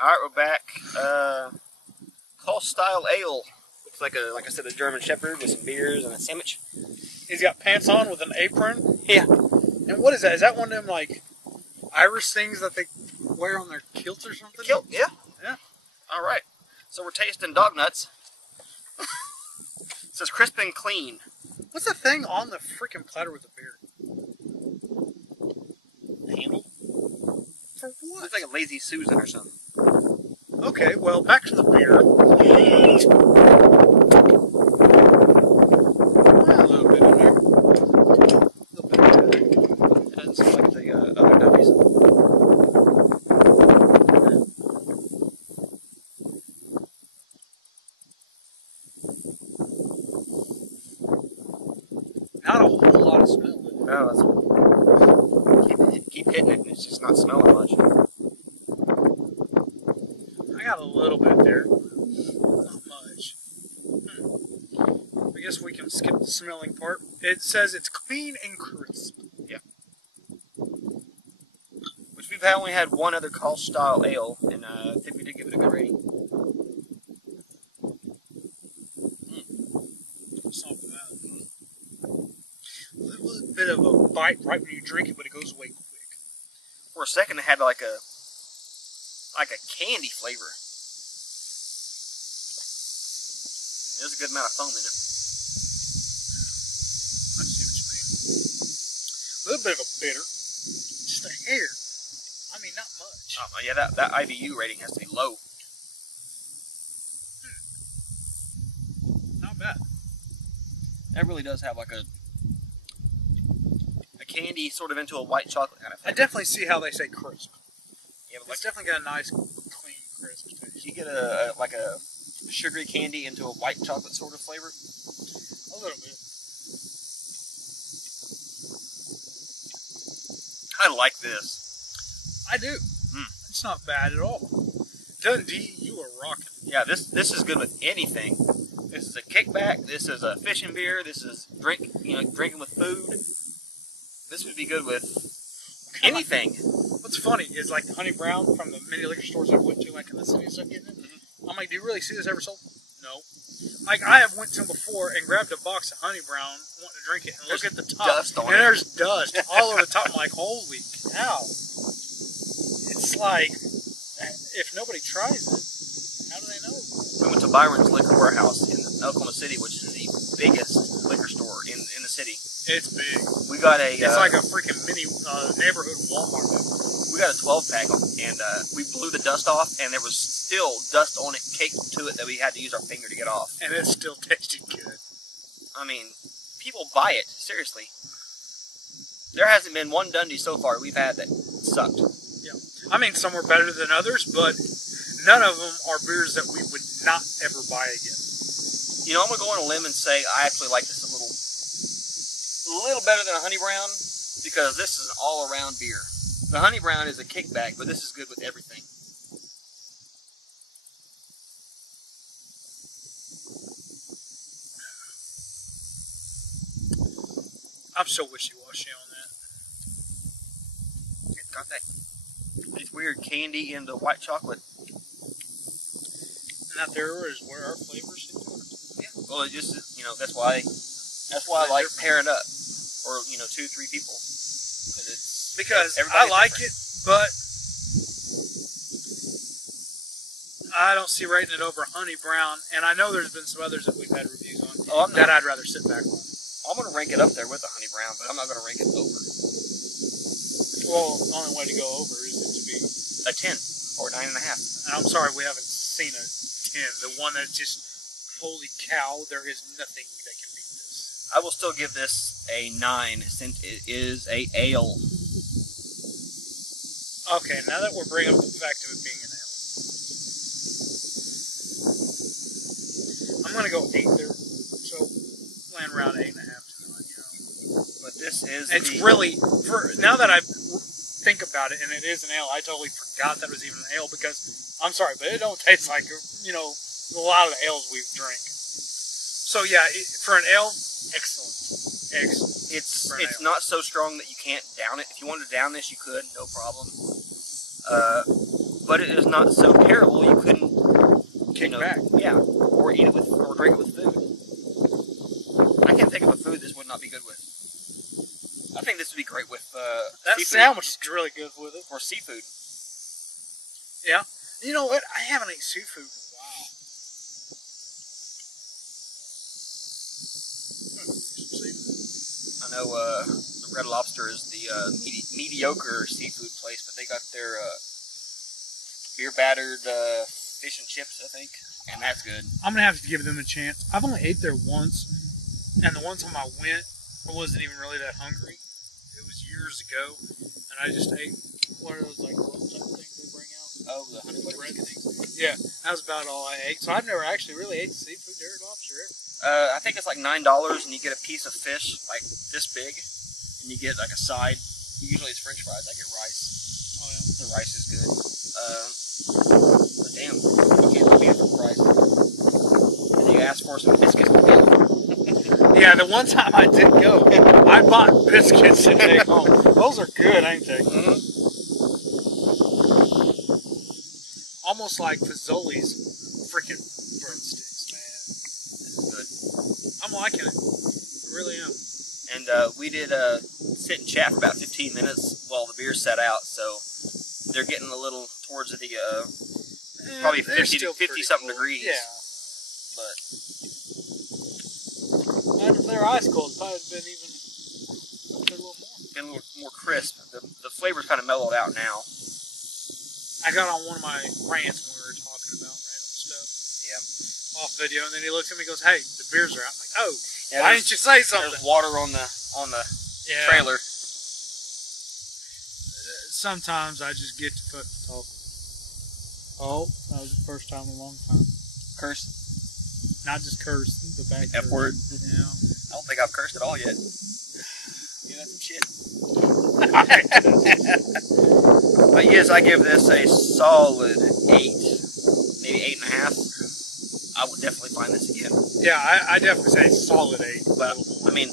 Alright, we're back. Kolsch style ale. Looks like I said, a German Shepherd with some beers and a sandwich. He's got pants on with an apron. Yeah. And what is that? Is that one of them like Irish things that they wear on their kilts or something? Kilt, yeah. Yeah. Alright. So we're tasting dog nuts. It says crisp and clean. What's the thing on the freaking platter with the beer? The handle? For what? Looks like a Lazy Susan or something. Okay, well, back to the beer. A little bit in there. A little bit. It doesn't seem like the other Dundees. Not a whole lot of smell in it. No, keep hitting it and it's just not smelling much. I got a little bit there. Not much. I guess we can skip the smelling part. It says it's clean and crisp. Yeah. Which we've only had one other Kolsch style ale, and I think we did give it a good rating. It's not bad. A little bit of a bite right when you drink it, but it goes away quick. For a second, it had like a candy flavor. There's a good amount of foam in it. I see what you mean. A little bit of a bitter. Just a hair. I mean, not much. Yeah, that IBU rating has to be low. Not bad. That really does have like a candy sort of into a white chocolate kind of I thing. definitely see how they say crisp. Yeah, but It's definitely got a nice, clean, crisp taste. you get a sugary candy into a white chocolate sort of flavor. A little bit. I like this. I do. It's not bad at all. Dundee, you are rocking. Yeah, this is good with anything. This is a kickback. This is a fishing beer. This is drinking with food. This would be good with anything. What's funny is like the Honey Brown from the mini liquor stores I went to, like in the city and stuff, getting it. I'm like, do you really see this ever sold? No. Like I have went to them before and grabbed a box of Honey Brown, wanting to drink it, and look at the top, dust on and it. there's dust all over the top. I'm like, holy cow! It's like, if nobody tries it, how do they know? We went to Byron's Liquor Warehouse in Oklahoma City, which is the biggest liquor store in the city. It's big. We got a. It's like a freaking mini neighborhood Walmart. We got a 12-pack, and we blew the dust off, and there was still dust on it, caked to it, that we had to use our finger to get off. And it still tasted good. I mean, people buy it, seriously. There hasn't been one Dundee so far we've had that sucked. Yeah. I mean, some were better than others, but none of them are beers that we would not ever buy again. You know, I'm going to go on a limb and say I actually like this a little better than a Honey Brown, because this is an all-around beer. The Honey Brown is a kickback, but this is good with everything. I'm so wishy-washy on that. It's got that it's weird candy into white chocolate. And that there is where our flavors sit. Yeah. Well, it just, that's why I like pairing up, or 2, 3 people, Because I everybody's like different. it, but I don't see rating it over Honey Brown, and I know there's been some others that we've had reviews on that I'd rather sit back on. I'm going to rank it up there with the Honey Brown, but I'm not going to rank it over. Well, the only way to go over is it to be A 10 or 9.5. And I'm sorry we haven't seen a 10. The one that's just, holy cow, there is nothing that can beat this. I will still give this a 9 since it is a ale. Okay, now that we're bringing up the fact of it being an ale, I'm going to go 8 there. So, land around 8.5 to 9, But this is It's really, now that I think about it, and it is an ale, I totally forgot that it was even an ale, because, I'm sorry, but it don't taste like, a lot of the ales we've drank. So yeah, for an ale, excellent. It's not so strong that you can't down it. If you wanted to down this, you could, no problem. but it is not so terrible you couldn't Kick back. Yeah, or eat it with, or drink it with food. I can't think of a food this would not be good with. I think this would be great with That seafood. sandwich is really good with it. Or seafood. Yeah. You know what? I haven't ate seafood in a while. I know the Red Lobster is the mediocre seafood place, but they got their beer battered fish and chips, I think, and that's good. I'm gonna have to give them a chance. I've only ate there once, and the one time I went, I wasn't even really that hungry. It was years ago, and I just ate one of those like little things they bring out. Oh, the honey butter bread biscuits. things. Yeah, that was about all I ate. So I've never actually really ate seafood there at Lobster ever. I think it's like $9, and you get a piece of fish like this big, and you get like a side. Usually it's French fries. I get rice. Oh yeah. The rice is good. But damn, you can't beat it for price. And you ask for some biscuits to get. Yeah, the one time I did go, I bought biscuits to take home. Those are good, ain't they? Mm-hmm. Almost like Fazoli's freaking breadsticks, man. This is good. I'm liking it. I really am. And we did sit and chat for about 15 minutes while the beer sat out, so they're getting a little towards the probably 50 to 50 something cool. degrees. Yeah. But And if they're ice cold, it probably would have been even a little more. been a little more crisp. The flavor's kind of mellowed out now. I got on one of my rants when we were talking about random stuff. Yeah. Off video, and then he looks at me and goes, "Hey, the beers are out." I'm like, "Oh, Yeah, why didn't you say something?" There's water on the Yeah. trailer. Sometimes I just get to fucking talk. Oh, that was the first time in a long time. Curse. Not just curse, the back F word. Yeah. I don't think I've cursed at all yet. Yeah, that's some shit. But yes, I give this a solid 8, maybe 8.5. I would definitely find this again. Yeah, I definitely say solid 8. But I mean,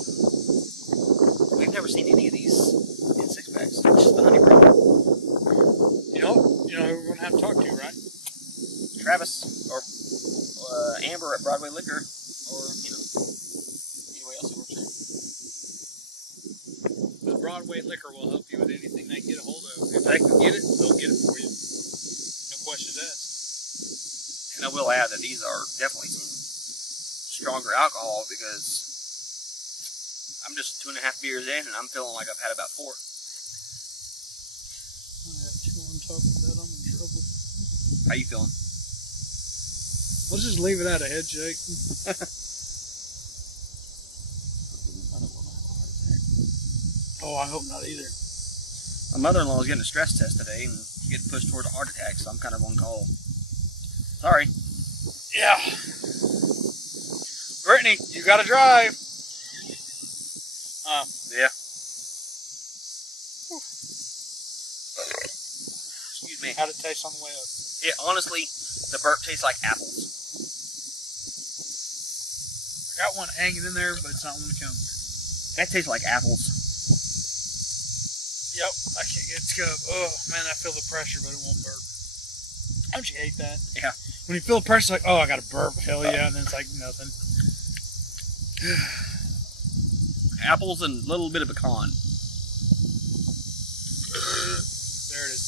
we've never seen any of these in 6-packs. It's just the honey brown. You know who we're gonna have to talk to, right? Travis or Amber at Broadway Liquor, or anybody else who works there. The Broadway Liquor will help you with anything they can get a hold of. If they can get it, they'll get it for you. No questions asked. And I will add that these are definitely some stronger alcohol, because I'm just 2.5 beers in and I'm feeling like I've had about 4. I got 2 on top of that. I'm in trouble. How you feeling? Let's just leave it at a head shake. I don't want to have a heart attack. Oh, I hope not either. My mother-in-law is getting a stress test today and getting pushed toward a heart attack, so I'm kind of on call. Sorry. Yeah. Brittany, you gotta drive. Yeah. Excuse me. How'd it taste on the way up? It honestly, the burp tastes like apples. I got one hanging in there, but it's not one to come. That tastes like apples. Yep, I can't get it to go. Oh, man, I feel the pressure, but it won't burp. Don't you hate that? Yeah. When you feel the pressure, it's like, oh, I got to burp. Hell yeah. And then it's like nothing. Apples and a little bit of pecan. There it is.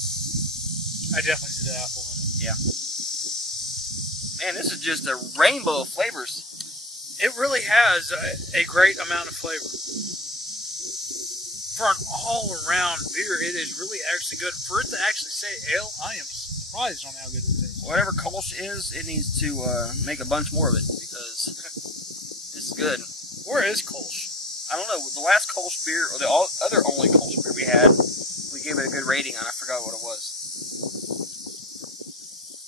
I definitely see the apple in it. Yeah. Man, this is just a rainbow of flavors. It really has a great amount of flavor. For an all-around beer, it is really actually good. For it to actually say ale, I am surprised on how good it tastes. Whatever Kolsch is, it needs to make a bunch more of it, because it's good. Where is Kolsch? I don't know. The last Kolsch beer, or the other only Kolsch beer we had, we gave it a good rating, and I forgot what it was.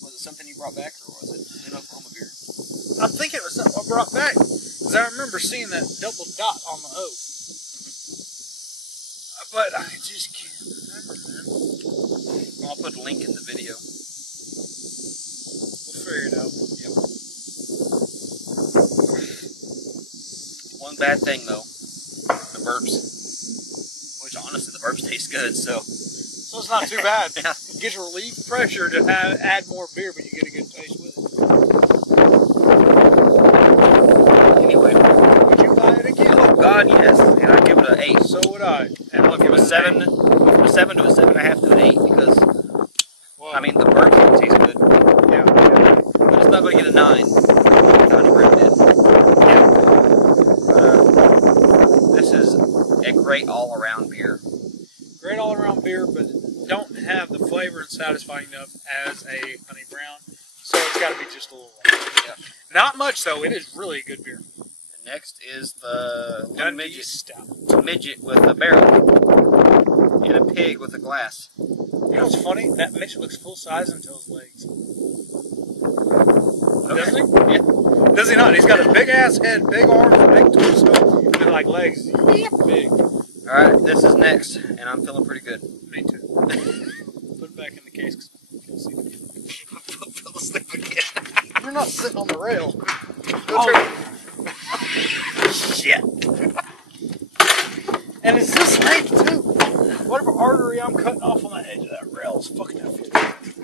Was it something you brought back, or was it an Oklahoma beer? I think it was something I brought back. Because I remember seeing that double dot on the O. But I just can't remember, man. I'll put a link in the video. We'll figure it out. Yep. One bad thing, though. The burps. Which, honestly, the burps taste good, so... So it's not too bad. Yeah. get to relieve pressure to add more beer, but you get a good taste with it. Anyway, Would you buy it again? oh God, yes, and I'd give it an 8. So would I. And I went from a 7 to a 7.5 to an 8 because, I mean, the bourbon tastes good. Yeah. But it's not going to get a 9. Kind of ruined it. Yeah. This is a great all-around beer. Great all-around beer, but don't have the flavor and satisfying enough as a honey brown. So it's got to be just a little light. Yeah. Not much, though. It is really a good beer. And next is the Dundee Stout. midget with a barrel and a pig with a glass. You know what's funny? That midget looks full size until his legs. Okay. Doesn't he? Yeah. Does he not? He's got a big ass head, big arms, big torso, and like legs. Big. Alright, this is next, and I'm feeling pretty good. Me too. Put it back in the case because I can't see it. Fell asleep again. You're not sitting on the rail. Oh. Shit. And it's this length too. Whatever artery I'm cutting off on the edge of that rail is fucking that.